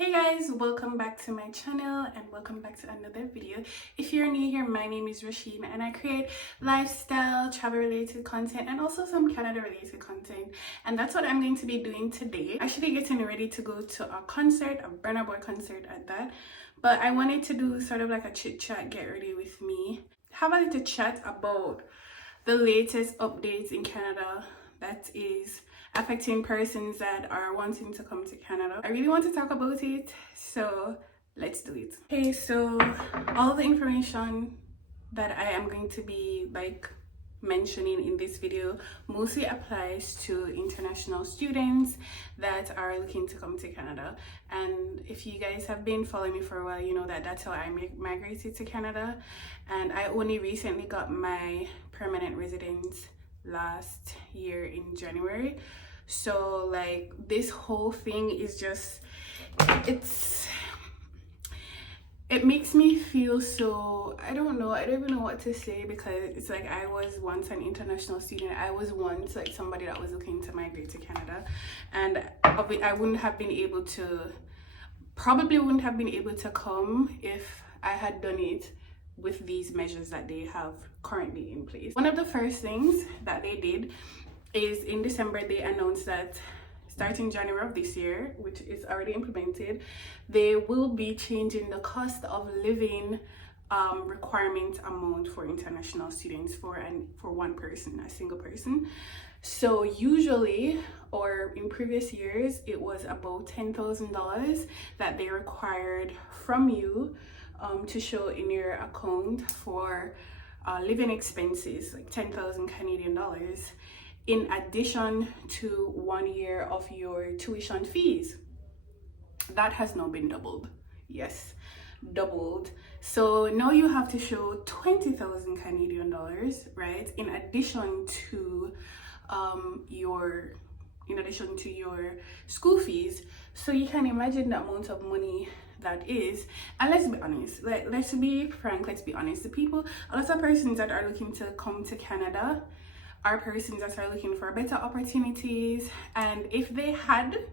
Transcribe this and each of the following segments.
Hey guys, welcome back to my channel and welcome back to another video. If you're new here, my name is Rasheen and I create lifestyle, travel related content and also some Canada related content, and that's what I'm going to be doing today. Actually getting ready to go to a concert, a Burna Boy concert at that, but I wanted to do sort of like a chit chat, get ready with me, have a little chat about the latest updates in Canada that is affecting persons that are wanting to come to Canada. I really want to talk about it, so let's do it. Okay, so all the information that I am going to be mentioning in this video mostly applies to international students that are looking to come to Canada. And if you guys have been following me for a while, you know that that's how I migrated to Canada, and I only recently got my permanent residence last year in January. So like this whole thing is just, it makes me feel so, I don't even know what to say, because it's like I was once an international student. I was once like somebody that was looking to migrate to Canada, and I wouldn't have been able to, probably wouldn't have been able to come if I had done it with these measures that they have currently in place. One of the first things that they did is in December they announced that starting January of this year, which is already implemented, they will be changing the cost of living requirement amount for international students for one person, a single person. So usually, or in previous years, it was about $10,000 that they required from you to show in your account for living expenses, like 10,000 Canadian dollars, in addition to 1 year of your tuition fees. That has now been doubled. Yes, doubled. So now you have to show 20,000 Canadian dollars, right, in addition to your school fees. So you can imagine the amount of money that is. And let's be honest, let's be frank, let's be honest, a lot of persons that are looking to come to Canada are persons that are looking for better opportunities, and if they had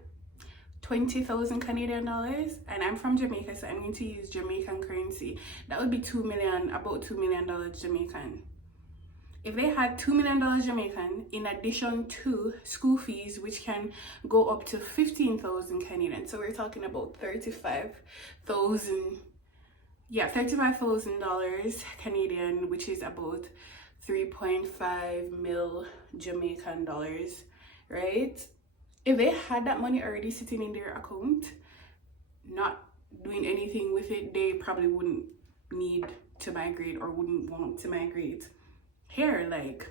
20,000 Canadian dollars, and I'm from Jamaica, so I'm going to use Jamaican currency, that would be about $2 million Jamaican. If they had $2 million Jamaican in addition to school fees, which can go up to 15,000 Canadian, so we're talking about $35,000 Canadian, which is about 3.5 mil Jamaican dollars, right? If they had that money already sitting in their account, not doing anything with it, they probably wouldn't need to migrate or wouldn't want to migrate here. Like,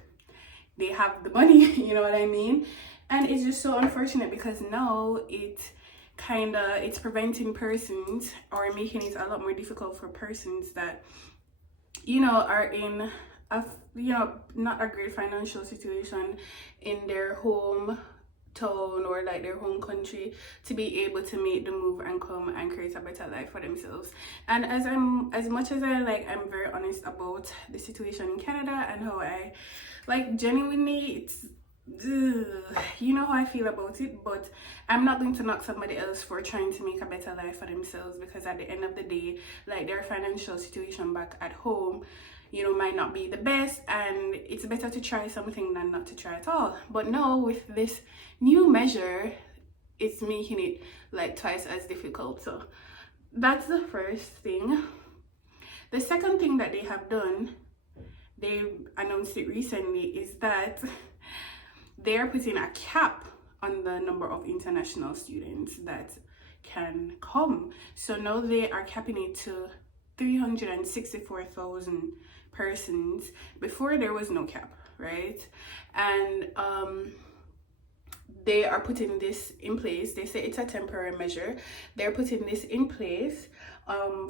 they have the money, you know what I mean? And it's just so unfortunate, because now it's preventing persons, or making it a lot more difficult for persons that, you know, are in not a great financial situation in their home town or like their home country, to be able to make the move and come and create a better life for themselves. And as much as I'm very honest about the situation in Canada and how I genuinely, it's you know how I feel about it, but I'm not going to knock somebody else for trying to make a better life for themselves, because at the end of the day, like, their financial situation back at home, you know, might not be the best, and it's better to try something than not to try at all. But no, with this new measure, it's making it like twice as difficult. So that's the first thing. The second thing that they have done, they announced it recently, is that they're putting a cap on the number of international students that can come. So now they are capping it to 364,000 persons. Before, there was no cap, right? And they are putting this in place. They say it's a temporary measure. They're putting this in place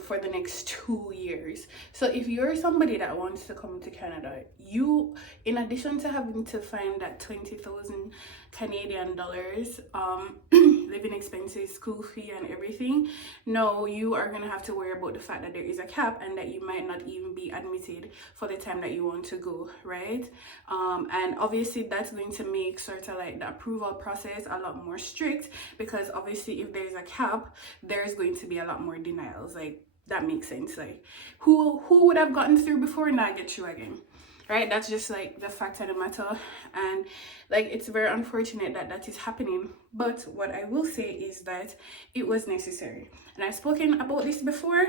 for the next 2 years. So if you're somebody that wants to come to Canada, you, in addition to having to find that 20,000 Canadian dollars living expenses, school fee, and everything. No, you are gonna have to worry about the fact that there is a cap and that you might not even be admitted for the time that you want to go, right? And obviously that's going to make sort of like the approval process a lot more strict, because obviously if there's a cap, there's going to be a lot more denials. Like, that makes sense. Like, who would have gotten through before and not get through again, right? That's just like the fact of the matter. And like, it's very unfortunate that that is happening, but what I will say is that it was necessary. And I've spoken about this before,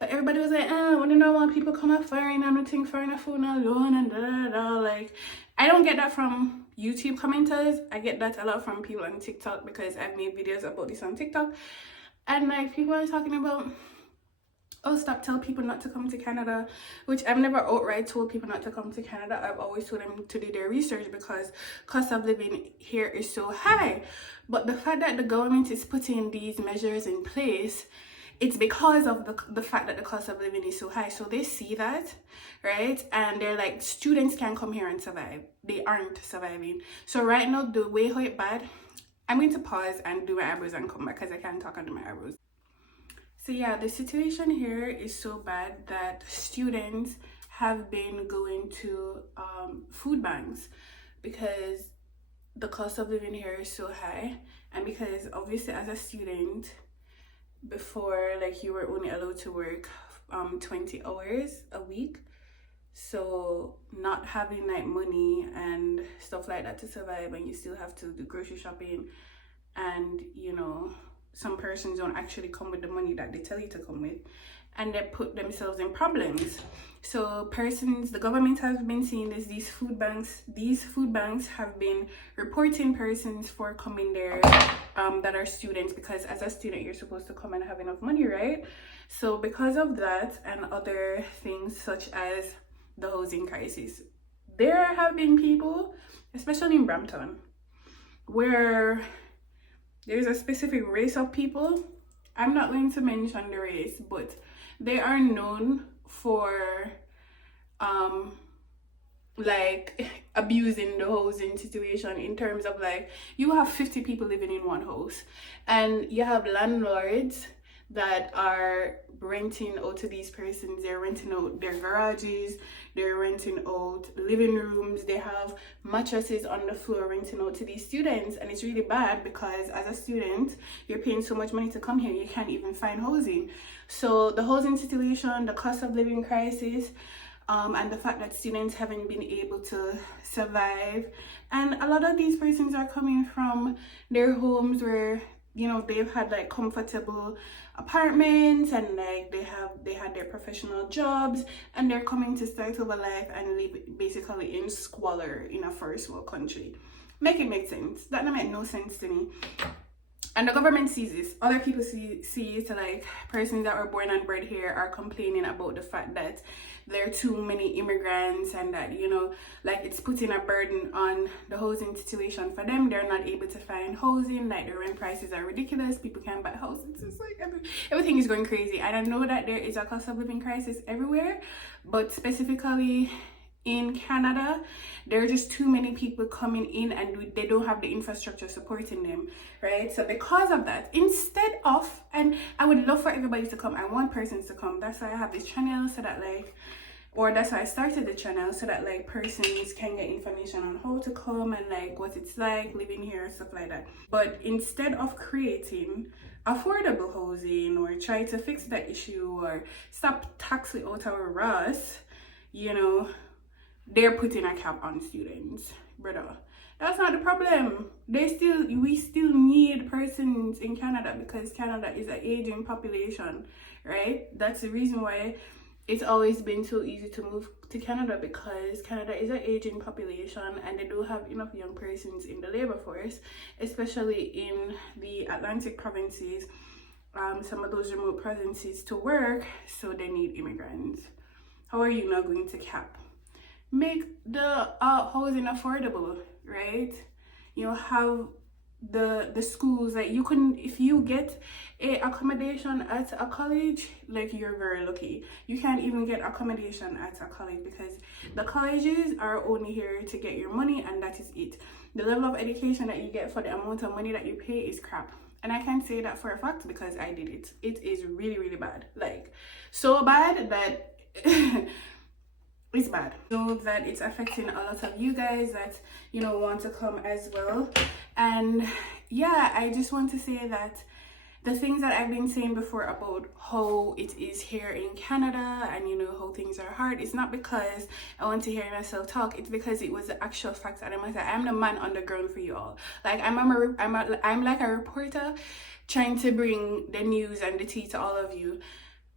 but everybody was like, I want to know why people come up firing and nothing firing a phone alone and da da da. Like, I don't get that from YouTube commenters. I get that a lot from people on TikTok, because I've made videos about this on TikTok. And like, people are talking about, oh, stop, tell people not to come to Canada, which I've never outright told people not to come to Canada. I've always told them to do their research, because cost of living here is so high. But the fact that the government is putting these measures in place, it's because of the fact that the cost of living is so high. So they see that, right? And they're like, students can come here and survive. They aren't surviving. So right now, the way how it bad, I'm going to pause and do my eyebrows and come back, because I can't talk under my eyebrows. So yeah, the situation here is so bad that students have been going to food banks, because the cost of living here is so high. And because obviously as a student, before, like, you were only allowed to work 20 hours a week. So not having like money and stuff like that to survive, and you still have to do grocery shopping, and you know, some persons don't actually come with the money that they tell you to come with, and they put themselves in problems. So persons, the government has been seeing this, these food banks have been reporting persons for coming there that are students, because as a student you're supposed to come and have enough money, right? So because of that and other things such as the housing crisis, there have been people, especially in Brampton, where there's a specific race of people. I'm not going to mention the race, but they are known for like abusing the housing situation, in terms of like, you have 50 people living in one house, and you have landlords that are renting out to these persons. They're renting out their garages, they're renting out living rooms, they have mattresses on the floor renting out to these students. And it's really bad, because as a student you're paying so much money to come here, you can't even find housing. So the housing situation, the cost of living crisis, and the fact that students haven't been able to survive, and a lot of these persons are coming from their homes where, you know, they've had like comfortable apartments, and like they had their professional jobs, and they're coming to start over life and live basically in squalor in a first world country. Make it make sense? That make no sense to me. And the government sees this. Other people see it. Like, persons that were born and bred here are complaining about the fact that there are too many immigrants, and that, you know, like, it's putting a burden on the housing situation for them. They're not able to find housing. Like, the rent prices are ridiculous. People can't buy houses. It's like everything is going crazy. And I know that there is a cost of living crisis everywhere, but specifically in Canada, there are just too many people coming in, and they don't have the infrastructure supporting them, right? So because of that, instead of, and I would love for everybody to come, I want persons to come. That's why I have this channel, so that like, or that's why I started the channel, so that like persons can get information on how to come and like what it's like living here and stuff like that. But instead of creating affordable housing, or try to fix that issue, or stop taxing out our us, you know, they're putting a cap on students, brother. That's not the problem. We still need persons in Canada, because Canada is an aging population, right? That's the reason why it's always been so easy to move to Canada, because Canada is an aging population, and they do have enough young persons in the labor force, especially in the Atlantic provinces, some of those remote provinces, to work. So they need immigrants. How are you not going to cap? Make the housing affordable, right? You know, have the schools, like, you can, if you get a accommodation at a college, like, you're very lucky. You can't even get accommodation at a college, because the colleges are only here to get your money, and that is it. The level of education that you get for the amount of money that you pay is crap. And I can say that for a fact because I did it. It is really, really bad. Like, so bad that it's bad. Know that it's affecting a lot of you guys that, you know, want to come as well. And yeah, I just want to say that the things that I've been saying before about how it is here in Canada and, you know, how things are hard, it's not because I want to hear myself talk. It's because it was the actual facts of the matter. I'm the man on the ground for you all. Like, I'm like a reporter trying to bring the news and the tea to all of you,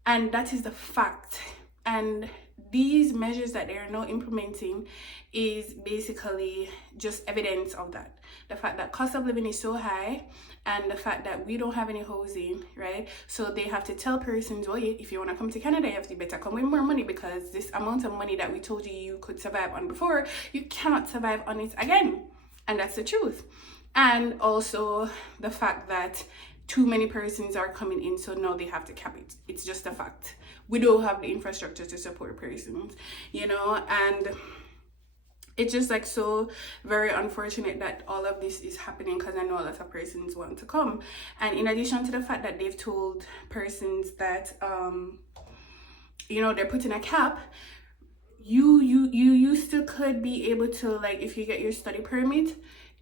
and that is the fact. And these measures that they are now implementing is basically just evidence of that. The fact that cost of living is so high, and the fact that we don't have any housing, right? So they have to tell persons, well, if you want to come to Canada, you have to better come with more money, because this amount of money that we told you you could survive on before, you cannot survive on it again. And that's the truth. And also the fact that too many persons are coming in, so now they have to cap it. It's just a fact. We don't have the infrastructure to support persons, you know, and it's just like so very unfortunate that all of this is happening, because I know a lot of persons want to come. And in addition to the fact that they've told persons that you know, they're putting a cap, you still could be able to, like, if you get your study permit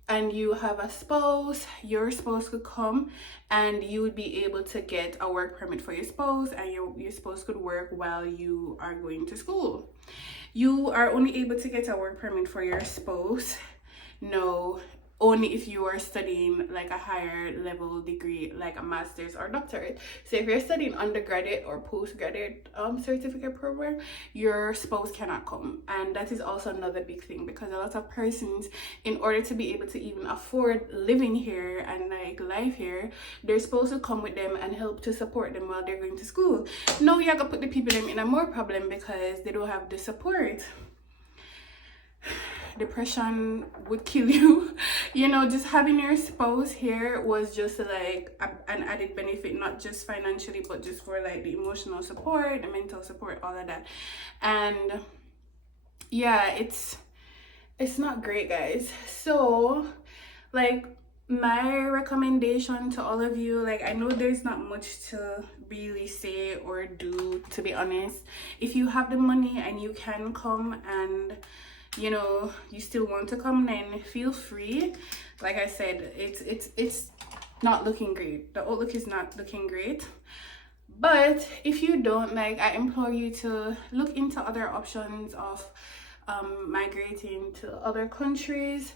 and you have a spouse, your spouse could come and you would be able to get a work permit for your spouse, and your spouse could work while you are going to school. You are only able to get a work permit for your spouse, no, only if you are studying like a higher level degree, like a master's or doctorate. So if you're studying undergraduate or postgraduate certificate program, your spouse cannot come. And that is also another big thing, because a lot of persons, in order to be able to even afford living here and like life here, they're supposed to come with them and help to support them while they're going to school. No, you're gonna put the people them in a more problem because they don't have the support. Depression would kill you. You know, just having your spouse here was just like an added benefit, not just financially, but just for like the emotional support, the mental support, all of that. And yeah, it's not great, guys. So like, my recommendation to all of you, like, I know there's not much to really say or do, to be honest. If you have the money and you can come, and you know, you still want to come, then feel free. Like I said, it's not looking great. The outlook is not looking great. But if you don't, like, I implore you to look into other options of migrating to other countries,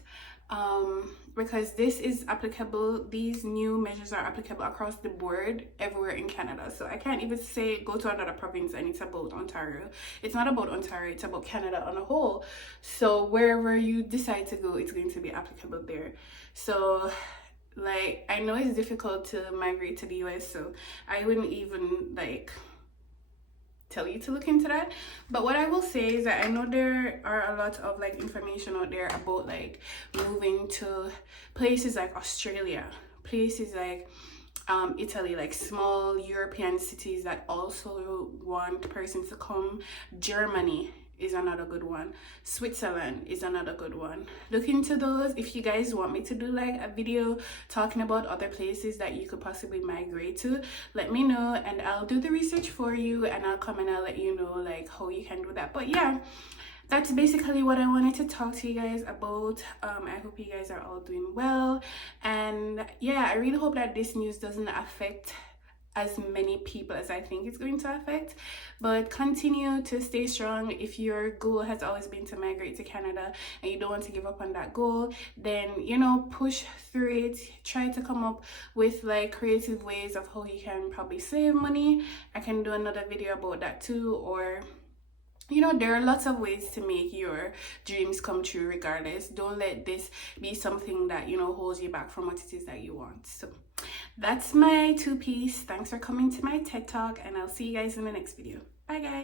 because this is applicable. These new measures are applicable across the board everywhere in Canada. So I can't even say go to another province and it's about Ontario. It's not about Ontario, it's about Canada on a whole. So wherever you decide to go, it's going to be applicable there. So like, I know it's difficult to migrate to the US, so I wouldn't even like tell you to look into that. But what I will say is that I know there are a lot of like information out there about like moving to places like Australia, places like Italy, like small European cities that also want persons to come. Germany is another good one. Switzerland is another good one. Look into those. If you guys want me to do like a video talking about other places that you could possibly migrate to, let me know and I'll do the research for you, and I'll come and I'll let you know like how you can do that. But yeah, that's basically what I wanted to talk to you guys about. I hope you guys are all doing well, and yeah, I really hope that this news doesn't affect as many people as I think it's going to affect. But continue to stay strong. If your goal has always been to migrate to Canada and you don't want to give up on that goal, then, you know, push through it. Try to come up with like creative ways of how you can probably save money. I can do another video about that too. Or, you know, there are lots of ways to make your dreams come true regardless. Don't let this be something that, you know, holds you back from what it is that you want. So that's my two-piece. Thanks for coming to my TED Talk, and I'll see you guys in the next video. Bye, guys.